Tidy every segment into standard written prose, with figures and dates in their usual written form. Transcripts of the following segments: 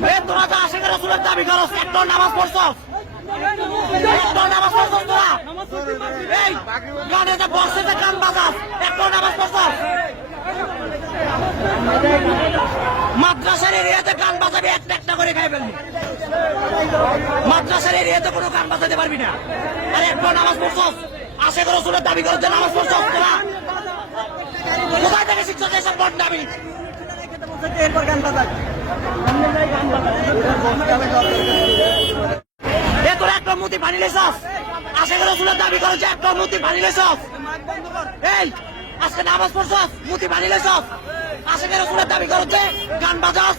তোরা তো আশেখ রাসূলের দাবি করস, একটা নামাজ পড়ছস, একটা নামাজ পড়ছস তোরা? এই গানে যে বক্সে যে গান বাজাস, একটা নামাজ পড়ছস? মাদ্রাসার এরিয়াতে গান বাজাবি, একটা একটা করে খাই ফেলবি। মাদ্রাসার এরিয়াতে কোনো গান বাজাতে পারবি না। আর একটা নামাজ পড়ছস? আশেখ রাসূলের দাবি করস যে নামাজ পড়ছস তোরা? কোথায় থেকে শিখছস এসব বদনামি? এরপর গান বাজাক এ তোরা একটা মূর্তি বানিয়ে লেছস? আশেখ রাসূলের দাবি করস যে একটা মূর্তি বানিয়ে লেছস? এই আজকে নামাজ পড়ছস, মূর্তি বানিয়ে লেছস? আশেখ রাসূলের দাবি করস যে গান বাজাস?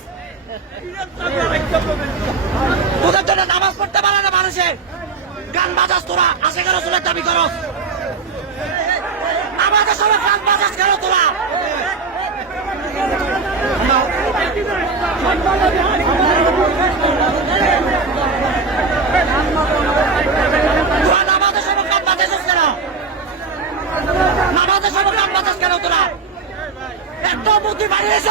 তোদের জন্য নামাজ পড়তে পারে না মানুষে, গান বাজাস তোরা? আশেখ রাসূলের দাবি করস, আমাদের সবাই গান বাজাস কেন তোরা? তোরা নামাজের সময় গান বাজাইছিস কেন? নামাজের সময় গান বাজাস কেন তোরা? একটা মূর্তি বানিয়েছ,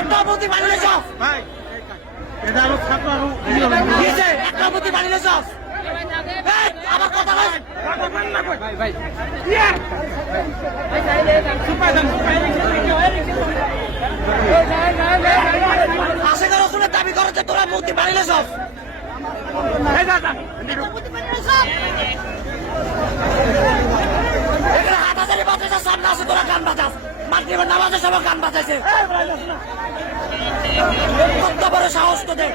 একটা মূর্তি বানিয়েছ, একটা মূর্তি বানিয়েছ। আমার কথা নয়, আশেখ রাসূলের দাবি করেছে তোরা মূর্তি বানিয়েছ। এখানে হাটাজারি বাজাইছে, সামনে আসে তোরা গান বাজাস। মাগরিবের নামাজের সময় গান বাজাইছে, কত বড় সাহস তোদের!